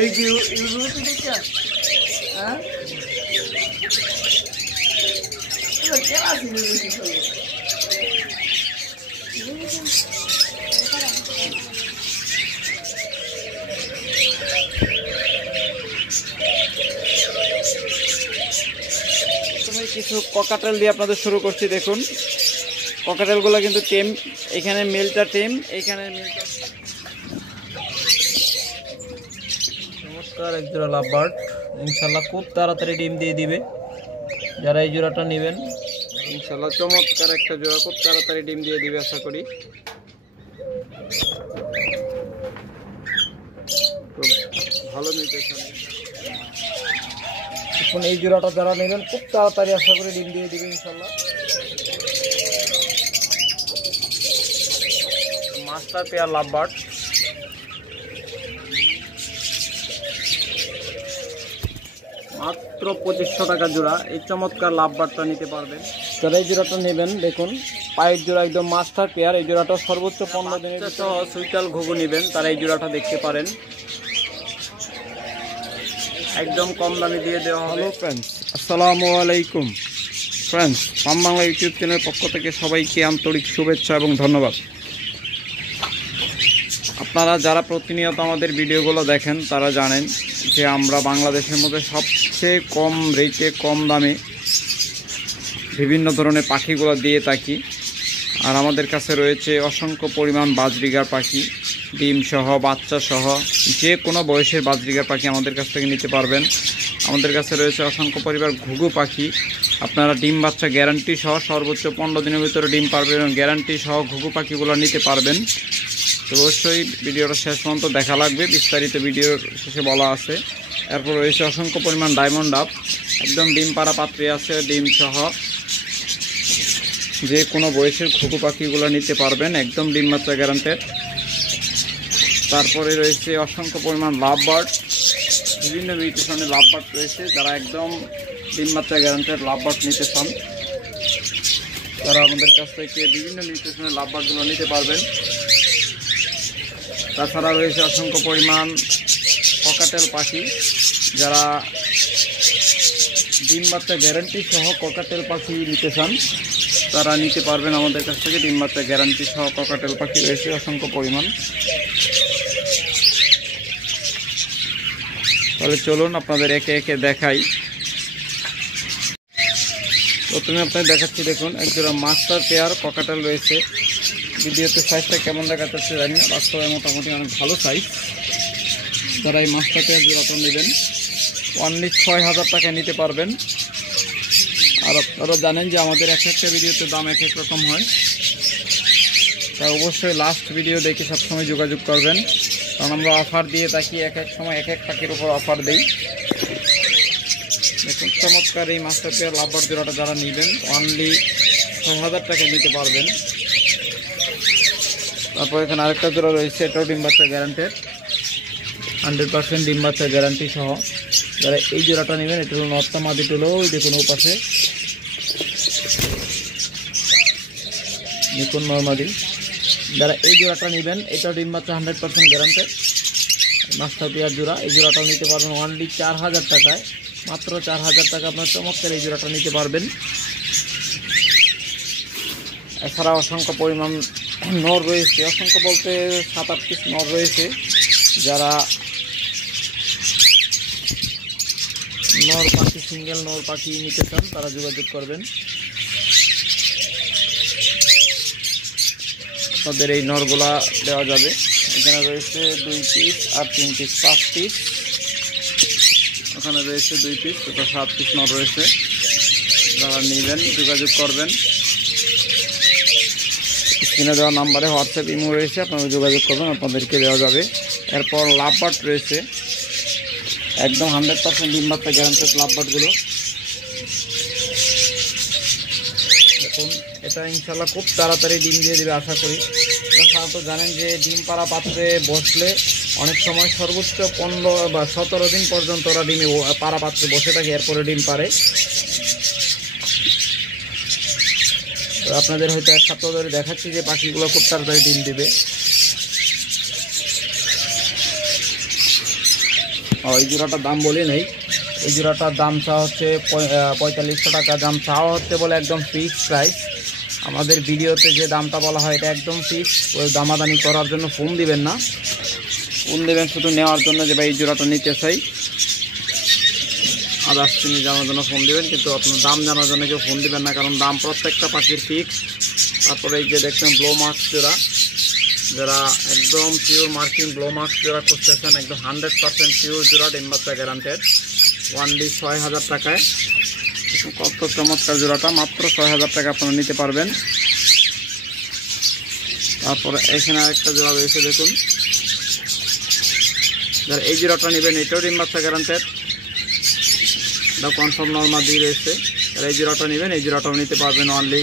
এই যে ইউটিউবে দেখছ হ্যাঁ এটা কেলা ছিল কিছু ককাটেল দিয়ে আপনাদের শুরু করছি। দেখুন ককাটেলগুলো কিন্তু টেম, এখানে মেলটা টেম, এখানে মেলটা চমৎকার এক জোড়া লাভবার্ড, ইনশাল্লাহ খুব তাড়াতাড়ি ডিম দিয়ে দিবে। যারা এই জোড়াটা নেবেন ইনশাল্লাহ চমৎকার একটা জোড়া, খুব তাড়াতাড়ি ডিম দিয়ে দিবে আশা করি। খুব ভালো মিউটেশন। এখন এই জোড়াটা যারা নেবেন খুব তাড়াতাড়ি আশা করি ডিম দিয়ে দিবে ইনশাল্লাহ। মাস্টার পেয়ার লাভবার্ড, মাত্র 2500 টাকা জোড়া। এই চমৎকার লাভবার্ডটা নিতে পারবেন যারা এই জোড়াটা নেবেন। দেখুন পায়ের জোড়া একদম মাস্টার পেয়ার। এই জোড়াটা সর্বোচ্চ 15 দিনের সহ সুইটাল ঘুঘু নেবেন তারা এই জোড়াটা দেখতে পারেন, একদম কম দামে দিয়ে দেওয়া হবে। হ্যালো ফ্রেন্ডস, আসসালামু আলাইকুম ফ্রেন্ডস। ফার্ম বাংলা ইউটিউব চ্যানেলের পক্ষ থেকে সবাইকে আন্তরিক শুভেচ্ছা এবং ধন্যবাদ। আপনারা যারা প্রতিনিয়ত আমাদের ভিডিওগুলো দেখেন তারা জানেন যে আমরা বাংলাদেশের মধ্যে সবচেয়ে কম রেটে কম দামে বিভিন্ন ধরনের পাখিগুলো দিয়ে থাকি। আর আমাদের কাছে রয়েছে অসংখ্য পরিমাণ বাজরিগার পাখি, ডিম সহ বাচ্চা সহ যে কোনো বয়সের বাজরিগার পাখি আমাদের কাছ থেকে নিতে পারবেন। আমাদের কাছে রয়েছে অসংখ্য পরিবার ঘুঘু পাখি। আপনারা ডিম বাচ্চা গ্যারান্টি সহ সর্বোচ্চ 15 দিনের ভিতরে ডিম পারবেন এবং গ্যারান্টি সহ ঘুঘু পাখিগুলো নিতে পারবেন। তো অবশ্যই ভিডিওটা শেষ পর্যন্ত দেখা লাগবে, বিস্তারিত ভিডিওর শেষে বলা আছে। এরপর রয়েছে অসংখ্য পরিমাণ ডায়মন্ড ডাব, একদম ডিম পাড়া পাত্রে আছে, ডিম সহ যে কোনো বয়সের ঘুঘু পাখিগুলো নিতে পারবেন, একদম ডিম বাচ্চা গ্যারান্টেড। তারপরে রয়েছে অসংখ্য পরিমাণ লাভবার্ড, বিভিন্ন মিউটেশনের লাভবার্ড রয়েছে। যারা একদম ডিম বাচ্চা গ্যারান্টেড লাভবার্ড নিতে চান তারা আমাদের কাছ থেকে বিভিন্ন মিউটেশনের লাভবার্ডগুলো নিতে পারবেন। তাছাড়া রয়েছে অসংখ্য পরিমাণ ককাটেল পাখি, যারা ডিম বাচ্চা গ্যারান্টি সহ ককাটেল পাখি নিতে চান তারা নিতে পারবেন আমাদের কাছ থেকে। ডিম বাচ্চা গ্যারান্টি সহ ককাটেল পাখি রয়েছে অসংখ্য পরিমাণ। তাহলে চলুন আপনাদের একে একে দেখাই। প্রথমে আপনাদের দেখাচ্ছি, দেখুন একজোড়া মাস্টার পেয়ার ককাটেল রয়েছে। ভিডিওতে সাইজটা কেমন দেখা যাচ্ছে জানি না, বাস্তবে মোটামুটি অনেক ভালো সাইজ। যারা এই মাস্টার পেয়ার জোড়াটা নেবেন অনলি 6000 টাকায় নিতে পারবেন। আর আপনারা জানেন যে আমাদের এক একটা ভিডিওতে দাম এক এক রকম হয়, তাই অবশ্যই লাস্ট ভিডিও দেখে সবসময় যোগাযোগ করবেন, কারণ আমরা অফার দিয়ে থাকি, এক এক সময় এক এক পাখির উপর অফার দেই। দেখুন চমৎকার এই মাস্টার পেয়ার লাভবার্ড জোড়াটা যারা নেবেন অনলি 6000 টাকায় নিতে পারবেন। তারপর এখানে আরেকটা জোড়া রয়েছে, এটাও ডিম বাচ্চা গ্যারান্টেড, 100% ডিম বাচ্চা গ্যারান্টি সহ। যারা এই জোড়াটা নেবেন, এটা হলো নর্তা মাদি টুলো, ওই দেখুন ও পাশে দেখুন নর্মাদি। যারা এই জোড়াটা নেবেন, এটাও ডিম বাচ্চা 100% গ্যারান্টেড মাস্টার পেয়ার জোড়া। এই জোড়াটাও নিতে পারবেন অনলি 4000 টাকায়, মাত্র 4000 টাকা আপনার চমৎকার এই জোড়াটা নিতে পারবেন। এছাড়া অসংখ্য পরিমাণ নর রয়েছে, অসংখ্য বলতে 7-8 পিস নর রয়েছে। যারা নর পাখি, সিঙ্গেল নর পাখি নিতে চান তারা যোগাযোগ করবেন। তাদের এই নরগুলা দেওয়া যাবে। এখানে রয়েছে 2 পিস আর 3 পিস, 5 পিস। ওখানে রয়েছে 2 পিস, ওটা 7 পিস নর রয়েছে। যারা নেবেন যোগাযোগ করবেন। স্ক্রিনে দেওয়া নাম্বারে হোয়াটসঅ্যাপ ইমো রয়েছে, আপনারা যোগাযোগ করবেন, আপনাদেরকে দেওয়া যাবে। এরপর লাভবার্ড রয়েছে, একদম 100% ডিম বাচ্চা গ্যারান্টেড লাভবার্ডগুলো। দেখুন এটা ইনশাল্লাহ খুব তাড়াতাড়ি ডিম দিয়ে দেবে আশা করি। আপনারা সাধারণত জানেন যে ডিম পাড়া পাত্রে বসলে অনেক সময় সর্বোচ্চ 15 বা 17 দিন পর্যন্ত ওরা ডিমে পাড়া পাত্রে বসে থাকে, এরপরে ডিম পারে। আপনাদের হয়তো এক সপ্তাহ ধরে দেখাচ্ছি যে পাখিগুলো খুব তাড়াতাড়ি ডিম দিবে। এই জোড়াটার দাম বলি নেই। এই জোড়াটার দাম চাওয়া হচ্ছে 4500 টাকা। দাম চাওয়া হচ্ছে বলে একদম ফিক্সড প্রাইস। আমাদের ভিডিওতে যে দামটা বলা হয় এটা একদম ফিক্সড। ওই দামাদামি করার জন্য ফোন দিবেন না, ফোন দেবেন শুধু নেওয়ার জন্য যে ভাই এই জোড়াটা নিতে চাই, আদার্স তিনি জানার জন্য ফোন দেবেন, কিন্তু আপনার দাম জানার জন্য কেউ ফোন দিবেন না, কারণ দাম প্রত্যেকটা পাখির ফিক্সড। তারপরে এই যে দেখছেন ব্লো মার্কস জোড়া, যারা একদম পিওর মার্কিং ব্লো মার্কস জোড়া খুঁজতেছেন, একদম 100% পিওর জোড়া, ডিম বাচ্চা গ্যারান্টেড, ওয়ানলি 6000 টাকায়। কত চমৎকার জোড়াটা, মাত্র 6000 টাকা আপনারা নিতে পারবেন। তারপরে এখানে আরেকটা জোড়া রয়েছে দেখুন, যারা এই জোড়াটা নেবেন এটাও ডিম বাচ্চা গ্যারান্টেড, এটা কনফার্ম নর্মাল দিয়ে রয়েছে। যারা এই জোড়াটা নেবেন এই জোড়াটাও নিতে পারবেন অনলি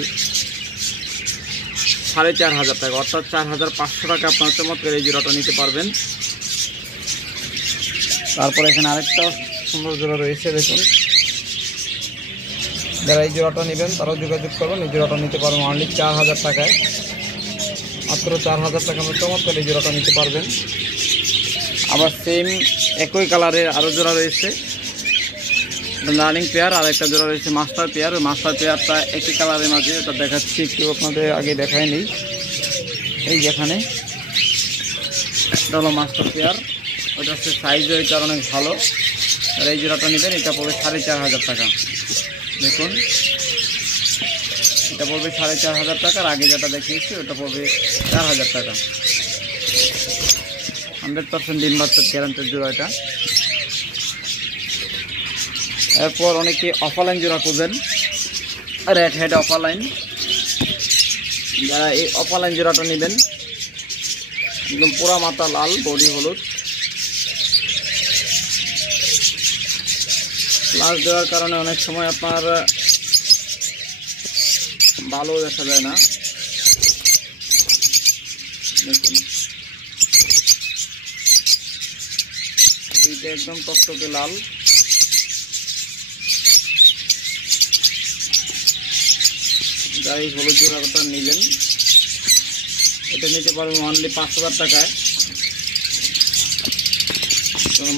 4500 টাকা, অর্থাৎ 4500 টাকা আপনার চমৎকার এই জোড়াটা নিতে পারবেন। তারপরে এখানে আরেকটা সুন্দর জোড়া রয়েছে দেখুন, যারা এই জোড়াটা নেবেন তারাও যোগাযোগ করবেন, এই জোড়াটা নিতে পারবেন অনলি 4000 টাকায়, মাত্র 4000 টাকা আপনার চমৎকার এই জোড়াটা নিতে পারবেন। আবার সেম একই কালারের আরও জোড়া রয়েছে, রানিং পেয়ার, আর একটা জোড়া রয়েছে মাস্টার পেয়ার। ওই মাস্টার পেয়ারটা একই কালারের মাঝে, ওটা দেখাচ্ছি একটু আপনাদের আগে দেখায়নি। এই যেখানে এটা হলো মাস্টার পেয়ার, ওটা হচ্ছে সাইজও এটার অনেক ভালো। আর এই জোড়াটা নেবেন এটা পড়বে 4500 টাকা। দেখুন এটা পড়বে 4500 টাকা, আর আগে যেটা দেখিয়েছি ওটা পড়বে 4000 টাকা। 100% ডিম বাচ্চার গ্যারান্টেড জোড়া এটা। এরপর অনেকে অফলাইন জোড়া খুঁজেন, রেড হেড অফলাইন, যারা এই অফলাইন জোড়াটা নেবেন একদম পুরা মাথা লাল, বডি হলুদ, প্লাস দেওয়ার কারণে অনেক সময় আপনার ভালো দেখা যায় না। দেখুন এইটা একদম টকটকে লাল, যারা এই হলুদ জোড়াটা নেবেন এটা নিতে পারবেন অনলি 5000 টাকায়,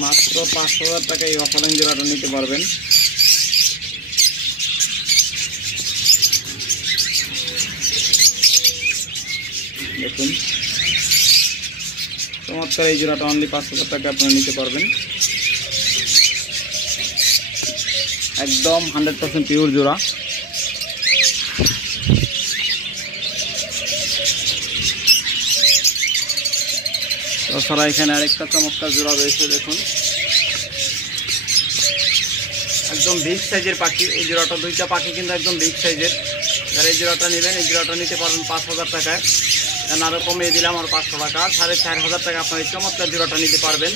মাত্র 5000 টাকায় এই অফলাইন জোড়াটা নিতে পারবেন। দেখুন চমৎকার এই জোড়াটা অনলি 5000 টাকা আপনারা নিতে পারবেন, একদম 100% পিওর জোড়া। তাছাড়া এখানে আরেকটা চমৎকার জোড়া রয়েছে দেখুন, একদম বিগ সাইজের পাখি। এই জোড়াটা দুইটা পাখি কিন্তু একদম বিগ সাইজের। যারা এই জোড়াটা নেবেন এই জোড়াটা নিতে পারবেন 5000 টাকায়, আরও কমিয়ে দিলাম আর 500 টাকা, 4500 টাকা আপনার এই চমৎকার জোড়াটা নিতে পারবেন।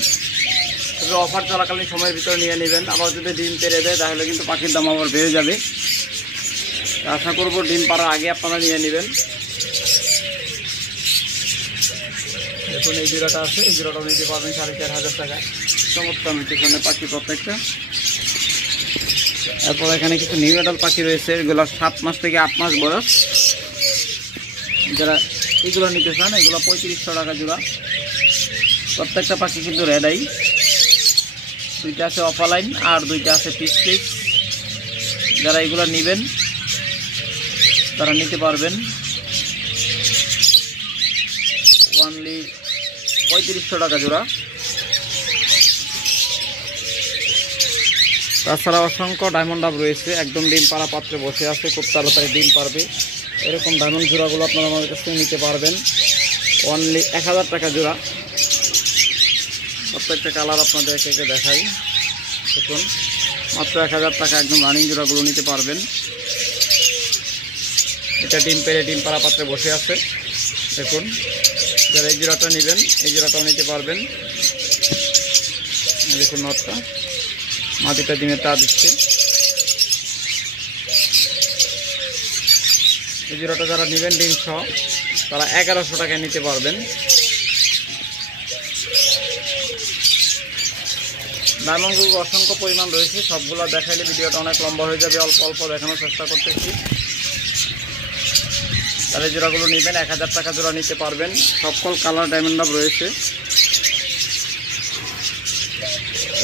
তবে অফার চলাকালীন সময়ের ভিতরে নিয়ে নেবেন, আবার যদি ডিম পেরে দেয় তাহলে কিন্তু পাখির দাম আবার বেড়ে যাবে। আশা করব ডিম পাড়ার আগে আপনারা নিয়ে নেবেন। দেখুন এই জোড়াটা আছে, এই জোড়াটাও নিতে পারবেন 4500 টাকায়, চমৎকার পিছনে পাখি প্রত্যেকটা। এরপর এখানে কিছু নিউ অ্যাডাল পাখি রয়েছে, এগুলো 7 মাস থেকে 8 মাস বয়স। যারা এগুলো নিতে চান এগুলো 3500 টাকা জোড়া। প্রত্যেকটা পাখি কিন্তু রেড আই, দুইটা আছে অফলাইন আর দুইটা আছে পিস পিস। যারা এগুলো নেবেন তারা নিতে পারবেন অনলি 3500 টাকা জোড়া। তাছাড়া অসংখ্য ডায়মন্ড ডাব রয়েছে, একদম ডিম পাড়া পাত্রে বসে আছে, খুব তাড়াতাড়ি ডিম পারবে। এরকম ডায়মন্ড জোড়াগুলো আপনারা আমাদের কাছ থেকে নিতে পারবেন অনলি 1000 টাকা জোড়া। প্রত্যেকটা কালার আপনাদের একে দেখাই। দেখুন মাত্র 1000 টাকা একদম রানিং জোড়াগুলো নিতে পারবেন। এটা ডিম পেড়ে ডিম পাড়া পাত্রে বসে আছে। দেখুন যারা এই জোড়াটা নেবেন এই জোড়াটাও নিতে পারবেন। দেখুন নটটা মাটিটা ডিমের টা দিচ্ছে। এই জোড়াটা যারা নেবেন ডিম সহ তারা 1100 টাকায় নিতে পারবেন। ডায়মন্ডগুলো অসংখ্য পরিমাণ রয়েছে, সবগুলো দেখাইলে ভিডিওটা অনেক লম্বা হয়ে যাবে, অল্প অল্প দেখানোর চেষ্টা করতেছি। তাহলে জোড়াগুলো নেবেন 1000 টাকা জোড়া নিতে পারবেন। সকল কালার ডায়মন্ড ডাব রয়েছে,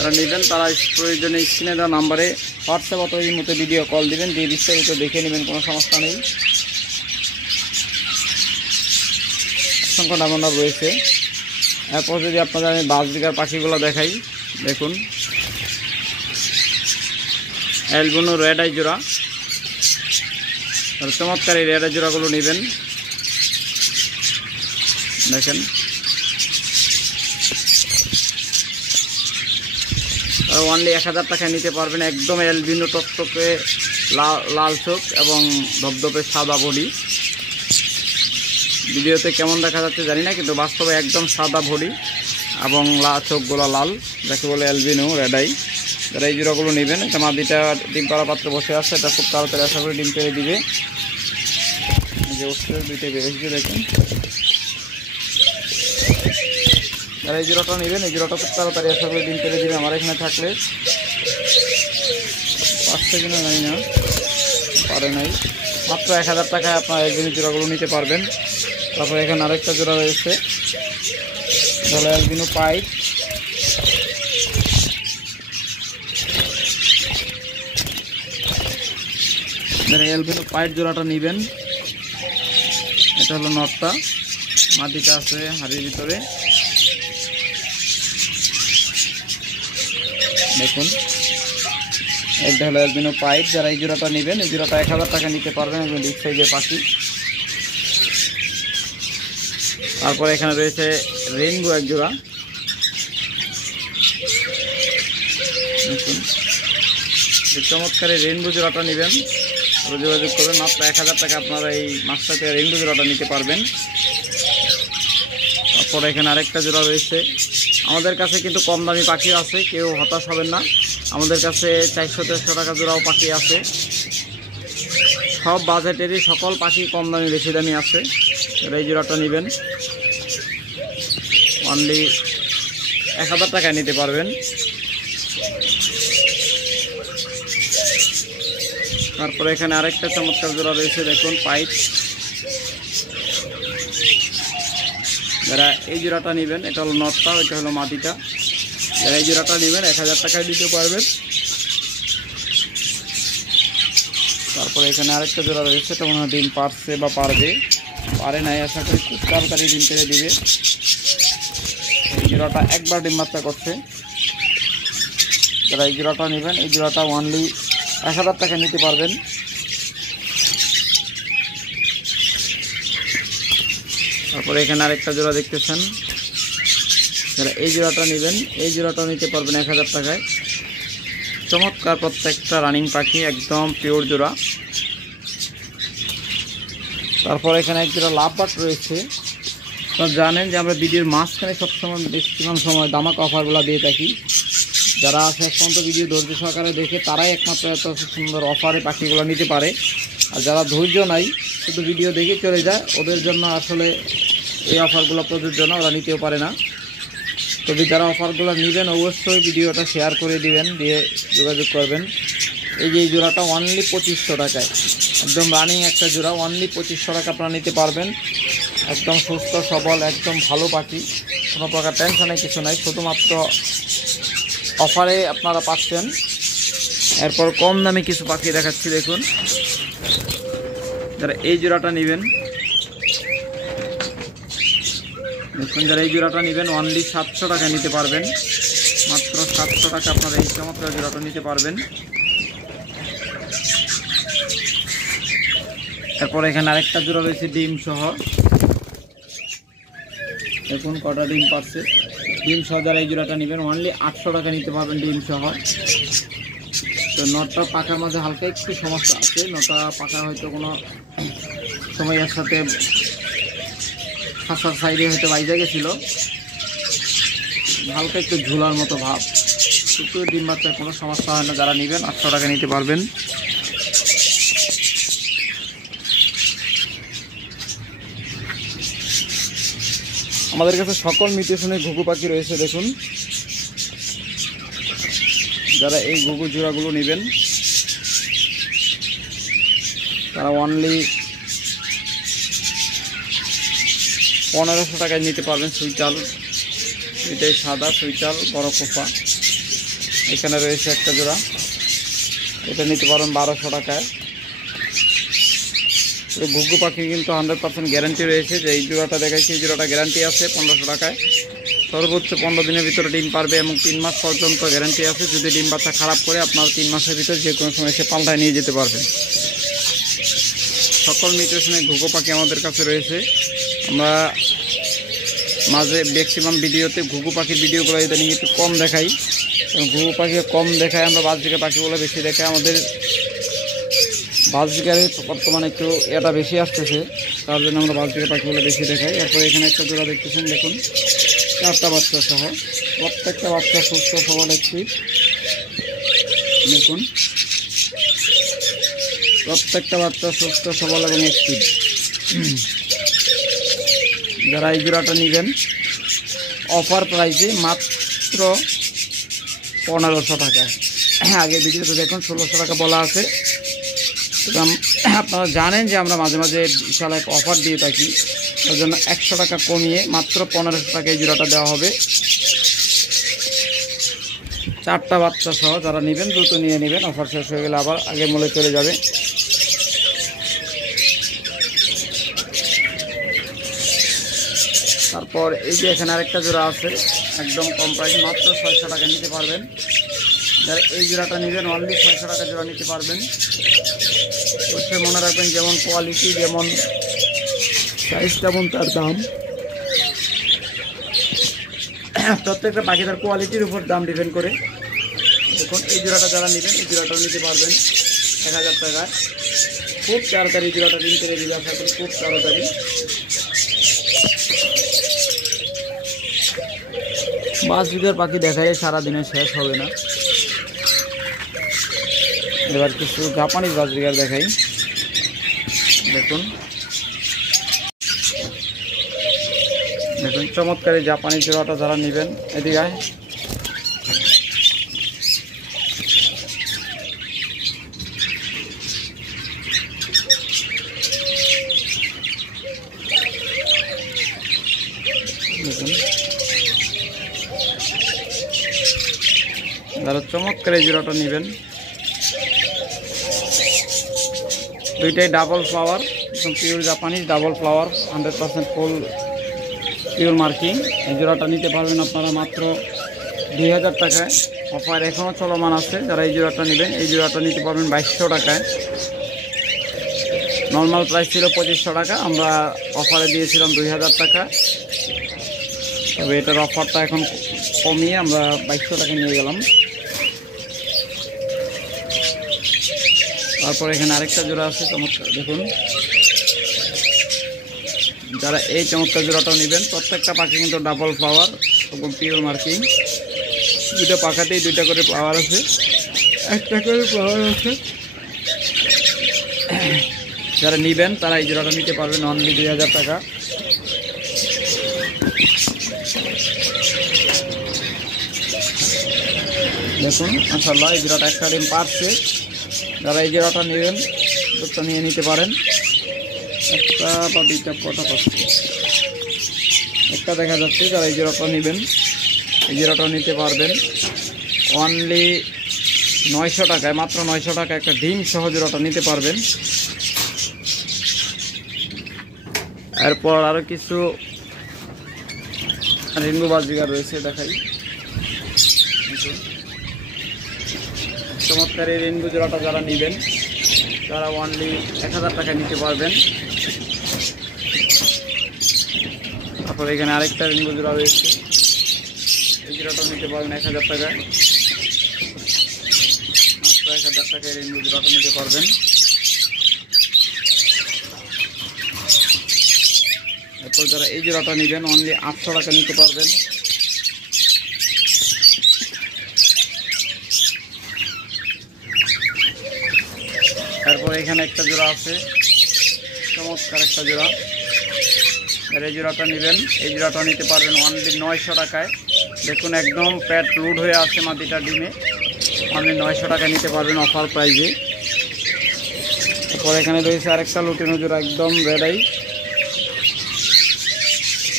যারা নেবেন তারা প্রয়োজনে স্ক্রিনে দেওয়া নাম্বারে হোয়াটসঅ্যাপ অথবা এই মতো ভিডিও কল দিবেন, দিয়ে বিস্তারিত দেখে নেবেন, কোনো সমস্যা নেই। অসংখ্য নামনা রয়েছে। এরপর যদি আপনাদের আমি বাজরিকার পাখিগুলো দেখাই, দেখুন অ্যালবিনো রেড আই জোড়া, আর চমৎকার এই রেড আই জোড়াগুলো নেবেন। দেখেন আর অনলি 1000 টাকায় নিতে পারবেন। একদম অ্যালবিনো টকটকে লাল চোখ এবং ধবধবে সাদা বডি। ভিডিওতে কেমন দেখা যাচ্ছে জানি না, কিন্তু বাস্তবে একদম সাদা বডি এবং চোখগুলো লাল, যাকে বলে অ্যালবিনো রেড আই। যারা এই জোড়াগুলো নেবেন, এটা মাদিটা ডিম পাড়া পাত্রে বসে আছে, এটা খুব তাড়াতাড়ি আশা করে ডিম পেড়ে দিবে। যে ওষুধের দুইটা বেরিয়েছে দেখুন। যারা এই জোড়াটা নেবেন, এই জোড়াটা খুব তাড়াতাড়ি আশা করে ডিম পেড়ে দিবে। আমার এখানে থাকলে 5টা কিনা জানি না, পারে নাই। মাত্র 1000 টাকায় আপনার একদিনের জোড়াগুলো নিতে পারবেন। তারপর এখানে আরেকটা জোড়া রয়েছে, তাহলে অ্যালবিনো পাইট। যারা অ্যালবিনো পাইট জোড়াটা নেবেন, এটা হলো নটটা, মাটিটা আছে হাড়ির ভিতরে দেখুন। এটা হলো অ্যালবিনো পাইট। যারা এই জোড়াটা নেবেন, এই জোড়াটা 1000 টাকা নিতে পারবেন, একদম বিগ সাইজের পাখি। তারপরে এখানে রয়েছে রেইনবো এক জোড়া দেখুন। চমৎকার এই রেইনবো জোড়াটা নেবেন, যোগাযোগ করবেন। মাত্র 1000 টাকা আপনারা এই মাছটাতে রেইনবো জোড়াটা নিতে পারবেন। তারপরে এখানে আরেকটা জোড়া রয়েছে। আমাদের কাছে কিন্তু কম দামি পাখি আছে, কেউ হতাশ হবেন না। আমাদের কাছে 400-400 টাকা জোড়াও পাখি আছে। সব বাজেটেরই সকল পাখি কম দামি বেশি দামি আছে। এই জোড়াটা নেবেন, অনলি 1000 টাকায় নিতে পারবেন। তারপরে এখানে আরেকটা চমৎকার জোড়া রয়েছে দেখুন, পাইপ। যারা এই জোড়াটা নেবেন, এটা হলো নটটা, এটা হলো মাটিটা। যারা এই জোড়াটা নেবেন 1000 টাকায় দিতে পারবেন। তারপরে এখানে আরেকটা জোড়া রয়েছে, এটা মনে হয় ডিম পারছে বা পারে নাই, আশা করি খুব তাড়াতাড়ি ডিম পেড়ে দিবে। এই জোড়াটা একবার ডিম বাচ্চা করছে। যারা এই জোড়াটা নেবেন, এই জোড়াটা অনলি 1000 টাকা নিতে পারবেন। তারপরে এখানে আরেকটা জোড়া দেখতেছেন, যারা এই জোড়াটা নেবেন, এই জোড়াটা নিতে পারবেন 1000 টাকায়। চমৎকার প্রত্যেকটা রানিং পাখি, একদম পিওর জোড়া। তারপর এখানে এক জোড়া লাভ বাট রয়েছে। আপনারা জানেন যে আমরা ভিডিওর মাঝখানে সবসময় ম্যাক্সিমাম সময় ধামাকা অফারগুলো দিয়ে থাকি। যারা শেষ পর্যন্ত ভিডিও ধৈর্য সহকারে দেখে তারাই একমাত্র এত সুন্দর অফারে পাখিগুলো নিতে পারে। আর যারা ধৈর্য নাই, শুধু ভিডিও দেখে চলে যায়, ওদের জন্য আসলে এই অফারগুলো প্রযোজ্য না, ওরা নিতেও পারে না। তবে যারা অফারগুলো নেবেন অবশ্যই ভিডিওটা শেয়ার করে দিবেন, দিয়ে যোগাযোগ করবেন। এই যে এই জোড়াটা অনলি 2500 টাকায়, একদম রানিং একটা জোড়া, অনলি 2500 টাকা আপনারা নিতে পারবেন। একদম সুস্থ সবল, একদম ভালো পাখি, কোনো প্রকার টেনশনের কিছু নাই, শুধুমাত্র অফারে আপনারা পাচ্ছেন। এরপর কম দামে কিছু পাখি দেখাচ্ছি দেখুন। যারা এই জোড়াটা নেবেন দেখুন, যারা এই জোড়াটা নেবেন অনলি 700 টাকা নিতে পারবেন। মাত্র 700 টাকা আপনারা এই চমৎকার জোড়াটা নিতে পারবেন। তারপর এখানে আরেকটা জোড়া রয়েছে ডিম সহ দেখুন, কটা ডিম পাচ্ছে। ডিম সহ যারা এই জোড়াটা নেবেন অনলি 800 টাকা নিতে পারবেন ডিম সহ। তো নটটা পাকার মাঝে হালকা একটু সমস্যা আছে, নটা পাকা হয়তো কোনো সময় এর সাথে খাসার সাইডে হয়তো বাইজা গেছিলো, হালকা একটু ঝুলার মতো ভাব, কিন্তু ডিম বাচ্চার কোনো সমস্যা হয় না। যারা নেবেন 800 টাকা নিতে পারবেন। আমাদের কাছে সকল মিউটেশনের ঘুঘু পাখি রয়েছে দেখুন। যারা এই ঘুঘু জোড়াগুলো নেবেন তারা অনলি 1500 টাকায় নিতে পারবেন। সুইচাল, এটাই সাদা সুইচাল, বড় কোফা। এখানে রয়েছে একটা জোড়া, এটা নিতে পারেন 1200 টাকায়। তো ঘুঘু পাখি কিন্তু 100% গ্যারান্টি রয়েছে, যে এই জোড়াটা দেখাচ্ছি এই জোড়াটা গ্যারান্টি আছে 1500 টাকায়। সর্বোচ্চ 15 দিনের ভিতরে ডিম পারবে এবং 3 মাস পর্যন্ত গ্যারান্টি আছে। যদি ডিম বাচ্চা খারাপ করে আপনার 3 মাসের ভিতরে যে কোনো সময় সে পাল্টায় নিয়ে যেতে পারবেন। সকল মিউটেশনের ঘুঘু পাখি আমাদের কাছে রয়েছে। আমরা মাঝে ম্যাক্সিমাম ভিডিওতে ঘুঘু পাখির ভিডিওগুলো ইদানিং একটু কম দেখাই, এবং ঘুঘু পাখি কম দেখায়, আমরা বাজরিকা পাখিগুলো বেশি দেখাই। আমাদের বাজরিকারের বর্তমানে একটু এটা বেশি আসতেছে, তার জন্য আমরা বাজরিকা পাখিগুলো বেশি দেখাই। এরপরে এখানে একটা জোড়া দেখতেছেন, দেখুন 4টা বাচ্চা সহ, প্রত্যেকটা বাচ্চা সুস্থ সবল একটি, দেখুন প্রত্যেকটা বাচ্চা সুস্থ সবল এবং অ্যাক্টিভ। যারা এই জোড়াটা নেবেন অফার প্রাইসে মাত্র 1500 টাকায়। আগে ভিডিওতে দেখুন 1600 টাকা বলা আছে। আপনারা জানেন যে আমরা মাঝে মাঝে বিশাল এক অফার দিয়ে থাকি, তার জন্য 100 টাকা কমিয়ে মাত্র 1500 টাকা এই জোড়াটা দেওয়া হবে। 4টা বাচ্চা সহ যারা নেবেন দ্রুত নিয়ে নেবেন, অফার শেষ হয়ে গেলে আবার আগে মূল্যে চলে যাবে। তারপর এই যে এখানে আরেকটা জোড়া আছে, একদম কম প্রাইস, মাত্র 600 টাকা নিতে পারবেন। যারা এই জোড়াটা নেবেন অনলি 600 টাকা জোড়া নিতে পারবেন। অবশ্যই মনে রাখবেন যেমন কোয়ালিটি, যেমন সাইজ, তেমন তার দাম। প্রত্যেকটা পাখিটার কোয়ালিটির উপর দাম ডিপেন্ড করে। দেখুন এই জোড়াটা যারা নেবেন এই জোড়াটাও নিতে পারবেন 1000 টাকায়। খুব তাড়াতাড়ি জোড়াটা ডিম পেরে দিবে, আশা করি খুব তাড়াতাড়ি। বাজরিকার পাখি দেখায় সারাদিনে শেষ হবে না। এবার কিছু জাপানিজ বাজরিকার দেখাই, দেখুন দেখুন চমৎকার এই জাপানি জোড়াটা যারা নেবেন এদিকে দেখুন, যারা চমৎকার এই জোড়াটা নেবেন, দুইটাই ডাবল ফ্লাওয়ার, একদম পিওর জাপানিজ ডাবল ফ্লাওয়ার, 100% ফুল পিওর মার্কিং। এই জোড়াটা নিতে পারবেন আপনারা মাত্র 2000 টাকায়। অফার এখনও চলমান আছে, যারা এই জোড়াটা নেবেন এই জোড়াটা নিতে পারবেন 2200 টাকায়। নর্মাল প্রাইস ছিল 2500 টাকা, আমরা অফারে দিয়েছিলাম 2000 টাকা। তবে এটার অফারটা এখন কমিয়ে আমরা 2200 টাকা নিয়ে গেলাম। তারপর এখানে আরেকটা জোড়া আছে চমৎকার, দেখুন যারা এই চমৎকার জোড়াটাও নেবেন, প্রত্যেকটা পাখি কিন্তু ডাবল ফ্লাওয়ার এবং পিওর মার্কিং। দুটো পাখাতেই 2টা করে ফ্লাওয়ার আছে, 1টা করে ফ্লাওয়ার আছে। যারা নেবেন তারা এই জোড়াটা নিতে পারবেন অনলি 2000 টাকা। দেখুন মাশাআল্লাহ এই জোড়াটা একটা ডিম পারছে। যারা এই জোড়াটা নেবেন দুটো নিয়ে নিতে পারেন। একটা বা 2টা কটা পাচ্ছে, একটা দেখা যাচ্ছে। যারা এই জোড়াটা নেবেন এই জোড়াটা নিতে পারবেন অনলি 900 টাকায়, মাত্র 900 টাকা একটা ডিম সহ জোড়াটা নিতে পারবেন। এরপর আরও কিছু রেনবো বাজরিকা রয়েছে, দেখাই। চমৎকার এই রেনবো জোড়াটা যারা নেবেন তারা অনলি 1000 টাকায় নিতে পারবেন। তারপর এখানে আরেকটা রেনবো জোড়া রয়েছে, এই জোড়াটাও নিতে পারবেন 1000 টাকায়। মাত্র 1000 টাকায় রেনবো জোড়াটা নিতে পারবেন। এরপর যারা এই জোড়াটা নেবেন অনলি 800 টাকা নিতে পারবেন। তারপর এখানে একটা জোড়া আছে, চমৎকার একটা জোড়া। আর এই জোড়াটা নেবেন এই জোড়াটা নিতে পারবেন অনলি 900 টাকায়। দেখুন একদম প্যাট রুড হয়ে আছে মাটিটা ডিমে, অনলি 900 টাকা নিতে পারবেন অফার প্রাইজে। তারপর এখানে রয়েছে আরেকটা লুটিনো জোড়া, একদম রেডাই।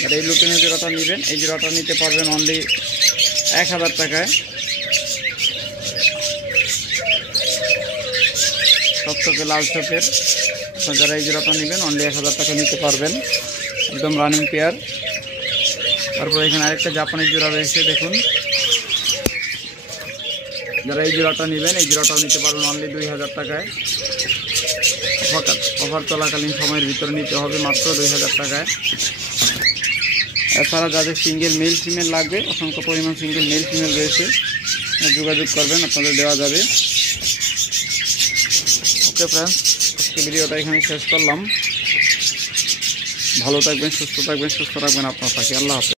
আর এই লুটিনো জোড়াটা নেবেন এই জোড়াটা নিতে পারবেন অনলি 1000 টাকায়। টকটকে লাল চোখের, যারা এই জোড়াটা নেবেন অনলি 1000 টাকা নিতে পারবেন, একদম রানিং পেয়ার। তারপর এখানে আরেকটা জাপানিজ জোড়া রয়েছে দেখুন, যারা এই জোড়াটা নেবেন এই জোড়াটাও নিতে পারবেন অনলি 2000 টাকায়। অফার চলাকালীন সময়ের ভিতরে নিতে হবে মাত্র 2000 টাকায়। এছাড়া যাদের সিঙ্গেল মেল ফিমেল লাগবে, অসংখ্য পরিমাণ সিঙ্গেল মেল ফিমেল রয়েছে, যোগাযোগ করবেন, আপনাদের দেওয়া যাবে। ওকে ফ্রেন্ডস, আজকে ভিডিওটা এখানে শেষ করলাম। ভালো থাকবেন, সুস্থ থাকবেন, সুস্থ রাখবেন আপনার পাখি। আল্লাহ হাফেজ।